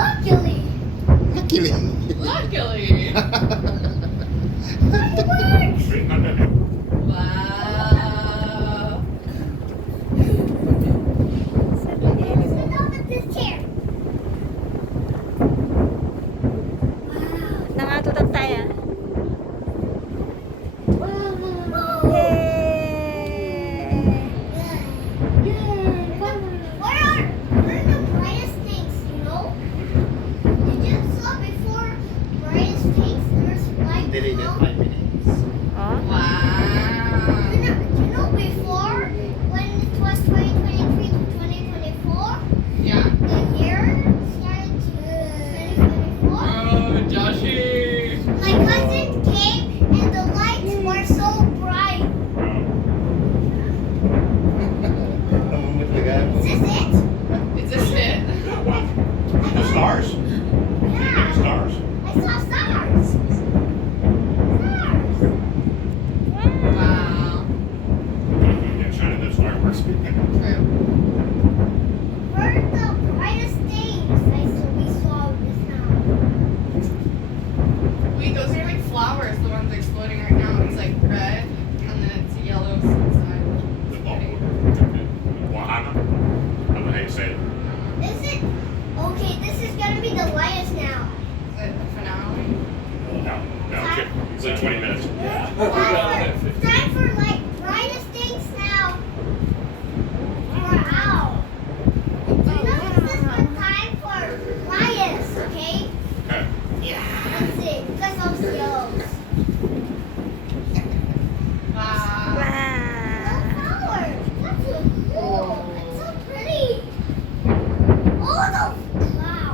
Luckily. Luckily. Luckily. It works. Wow. Sit down with this chair. Wow. Nangatutang tayo. Wow. Yay! Where are the brightest things, you know? You just saw before brightest things, there's light Delay that below. 5 minutes. Oh? Wow. You know before, when it was 2023 to 2024, Yeah. the year started to 2024. Oh, Joshie. My cousin came and the lights were so bright. Is this it? Is this it? The stars? Yeah. Stars. I saw stars. Stars. Wow. Yeah, China does fireworks. True. Where are the brightest things we saw just now? Wait, those are like flowers, the ones exploding right now. It's like red, and then it's yellow inside. The Wahana. I don't know how you say it. Is it? Okay, this is gonna be the lightest now. Is it the finale? No, it's like 20 minutes. Time for like brightest things now. Wow. You know this is the time for brightest, okay? Okay. Let's see. Because of the yellows. Wow. No Wow! flowers. That's so cool. It's so pretty. Oh no! Wow.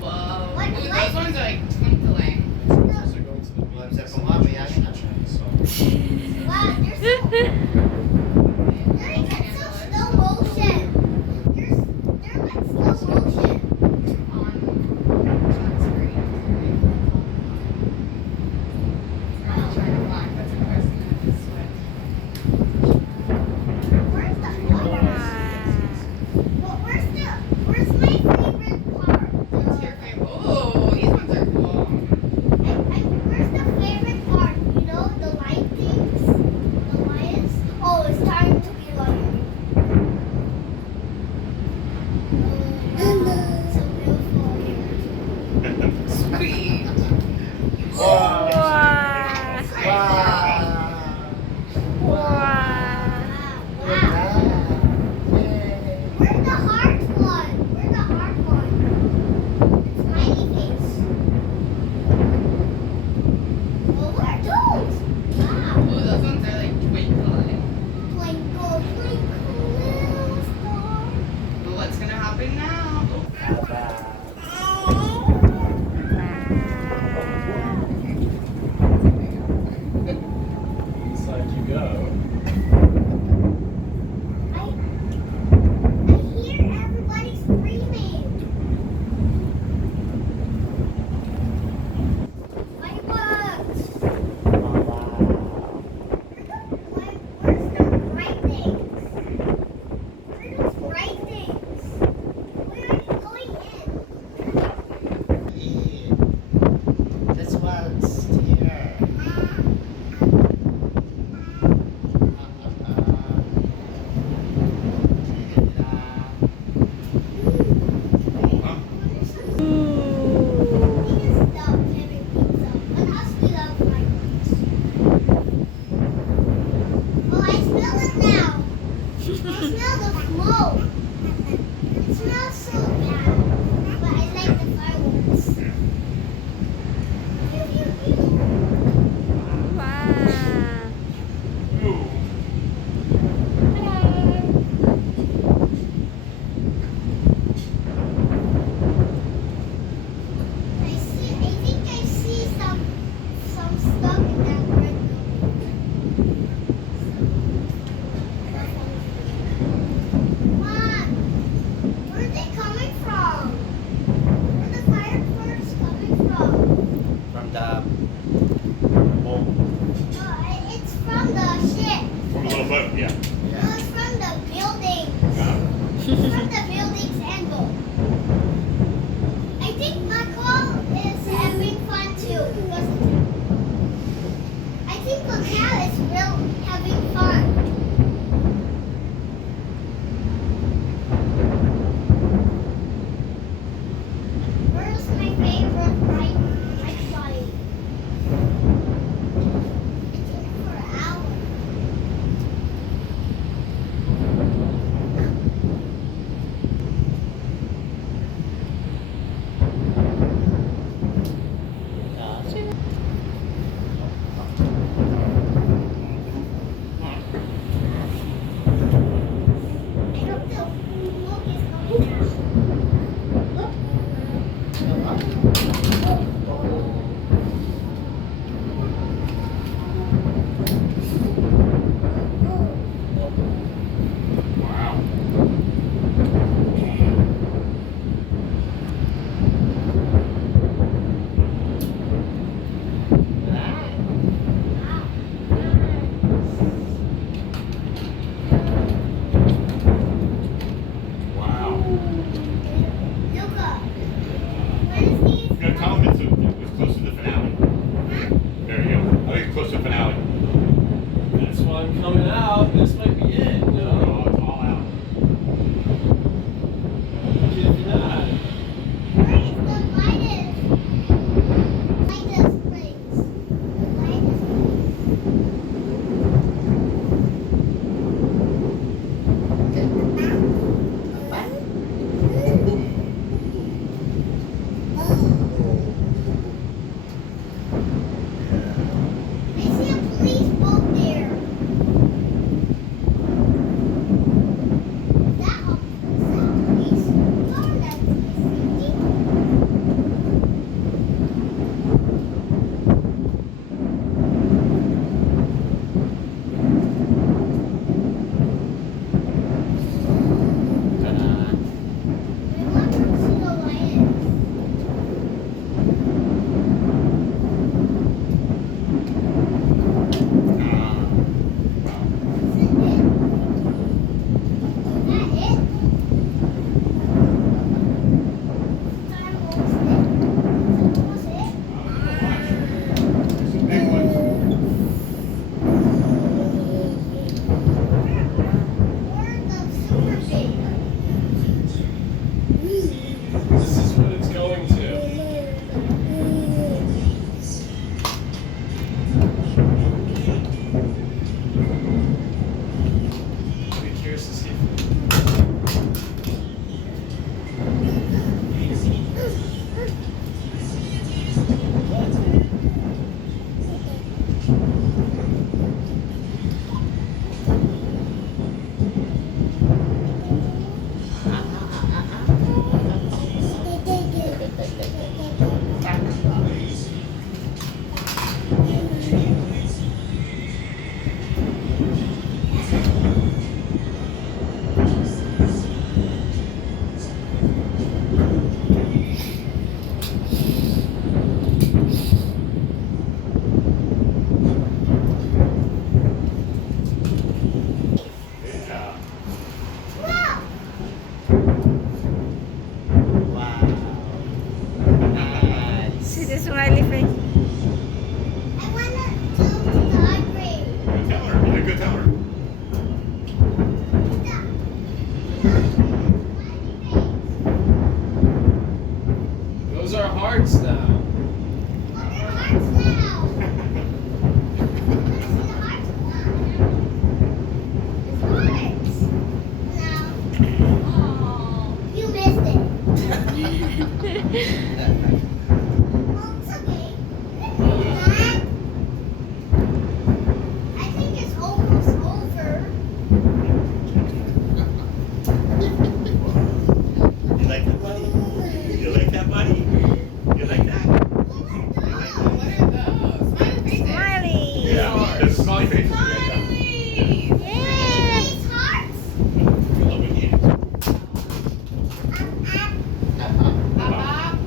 Whoa. What Ooh, light? those ones are like twinkling. Wow, you're so. They're like so slow motion. They're like slow motion. On screen. I'm trying to block. That's a person that is sweat. Where's the where's my favorite part? What's your favorite? Oh, these ones are cool. Where's the favorite part? You know, the light things? The lights? Oh, it's starting to be lighter. Those are hearts now. Look at hearts now. Let's see the hearts now. It's hearts. Now, you missed it. Well, it's okay. I think it's almost over. You like that, buddy? You like that, buddy? You like that? What are those? Smiley faces. Smiley. Yeah, that's smiley faces. You like that? Smiley. Yes. These hearts. You love it, yeah. Papa.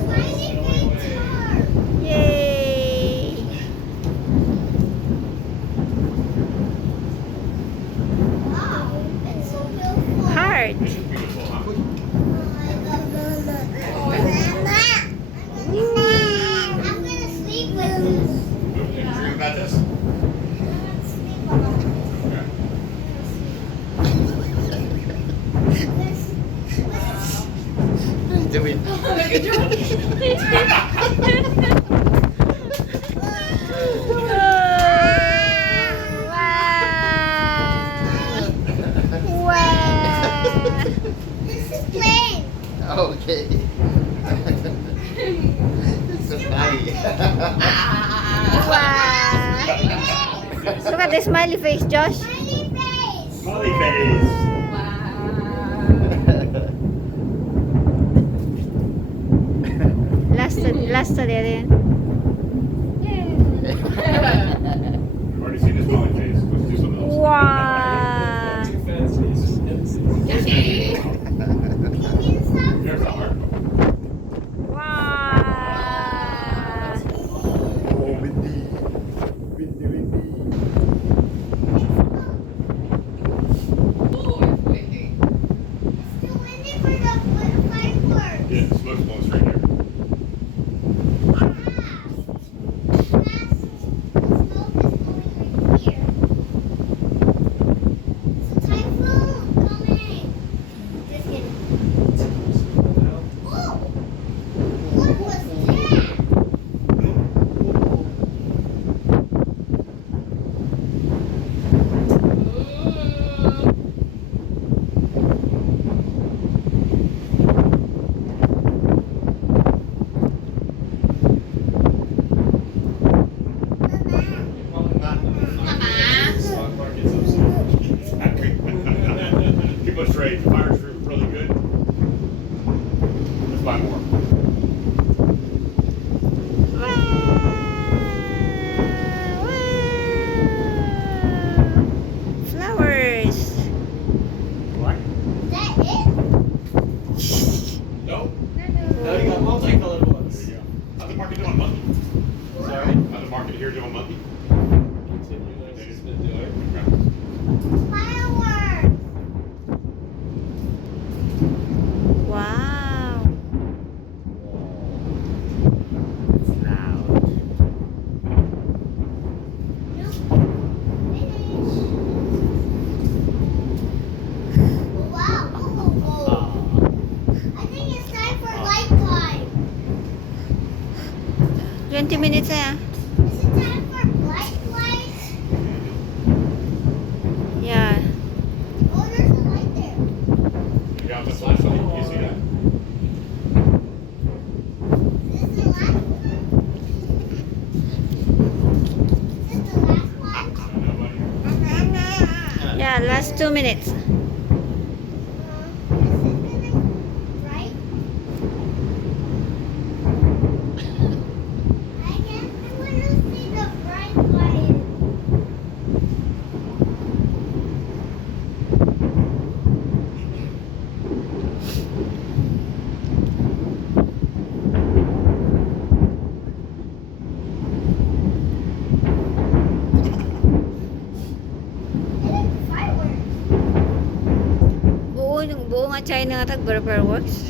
Smiley face heart. Yay. Wow, it's so beautiful. Heart. This is beautiful, huh? I'm gonna sleep with this. Did you dream about this? I'm gonna sleep on it. Doing. Wow. This is plain. Okay. It's so funny. Wow. Look at the smiley face, Josh. Smiley face. Smiley face. Last to the end. You've already seen the smiley face. Let's do something else. Wow. Too fancy. Pink stuff. Here's the heart. Wow. Oh, windy. Windy. Ooh, it's windy. It's too windy for the fireworks. Yeah, the smoke's blowing straight here. Ooh. Stock market's upset. Too much trade. The fire's really good. Let's buy more. Flowers. Right? Nope. Now you got multicolored ones. There you go. How's the market doing, monkey? Sorry. How's the market here doing, monkey? Continue like it's been doing. Wow. It's loud. I think it's time for light time. 20 minutes na. Is it time for black lights? Yeah. Oh, there's a light there. You got the flashlight? You see that? Is this the last one? Is this the last one? Nobody. Yeah, last 2 minutes. Is this gonna bright? I want to see the bright light. Fireworks. Buo nga China nga tag fireworks.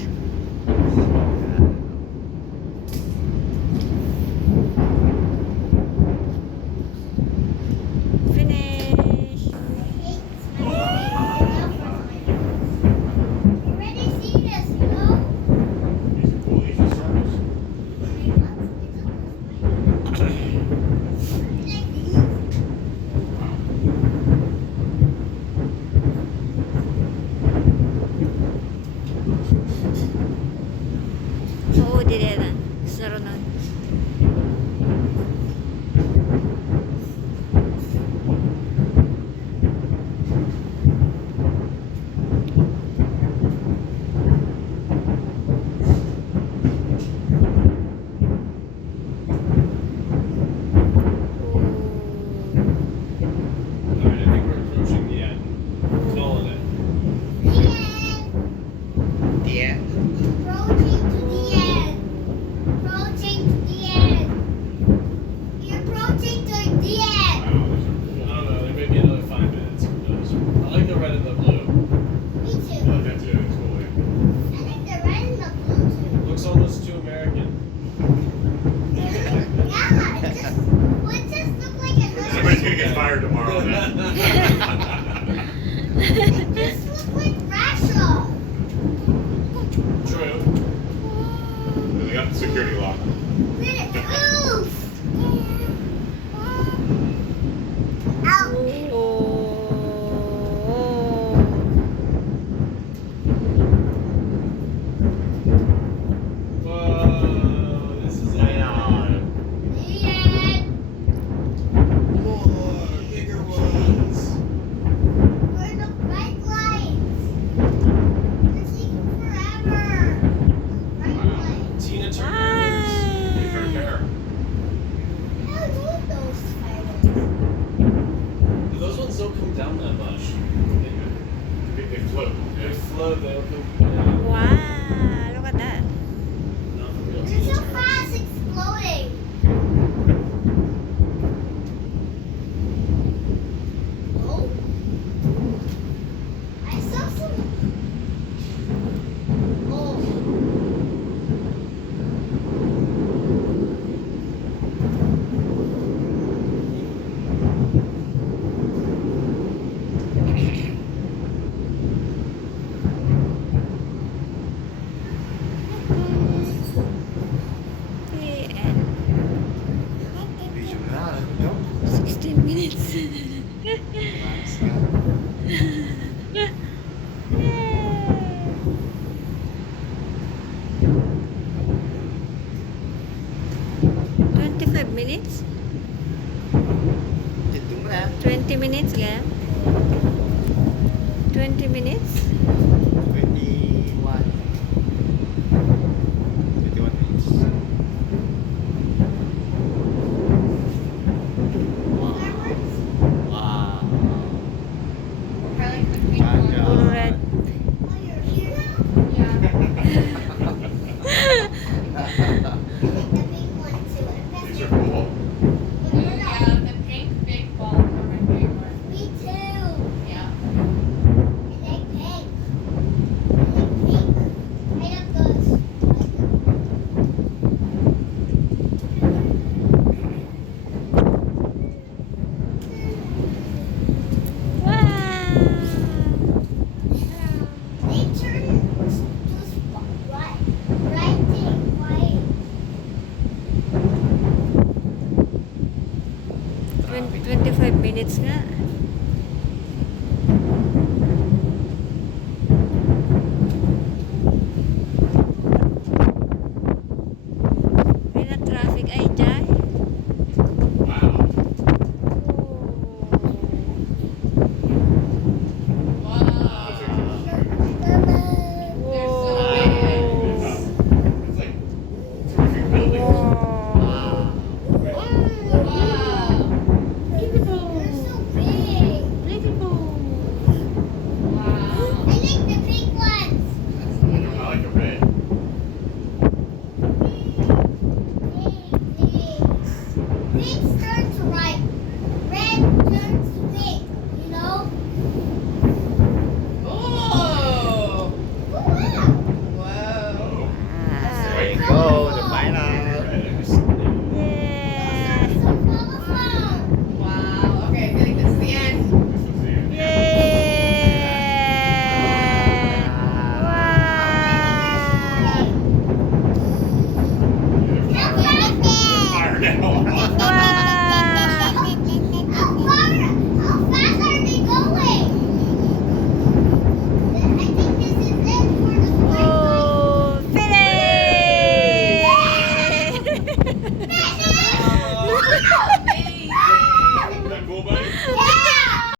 Finish. Already see this, you know? These are cool. These Oo, dire na. Saro nun. Alright, I think we're approaching the end. Calling it. The end. The end. Approaching to the end. Approaching to the end. You're approaching to the end. I don't know, there may be another 5 minutes. Who knows? I like the red and the blue. Me too. Oh, that's it. It's cool. Yeah. I think the red and the blue too. Looks almost too American. Yeah, it just look like another. Somebody's gonna get fired tomorrow. Man. It just look like Russia. True. They got the security lock. Then it moves. Ow. Whoa, this is it. The end. More, bigger ones. Where are the bright lights? It's taking forever. Bright lights. Tina Turner's. Take her care. How do those spiders? Those ones don't come down that much. They float. They Yeah. float, they don't come down. Wow, look at that. Not the real They're Tina so Turner. fast exploding. Oh. I saw some. Oh. The end. Video na. No? 16 minutes. Relax na. Yay! 25 minutes? Hitung na. 20 minutes, yeah? 20 minutes? 21. 21 minutes. Fireworks? Wow. Probably could be Gotcha. more. Puro red. Oh, you're here now? Yeah. Like the big one too. And These that's are cool. Yeah, the pink big balls are my favorite. Me too. Yeah. I like pink. I like pink. I love those. Wow! They turn to right thing white. 25 minutes nga.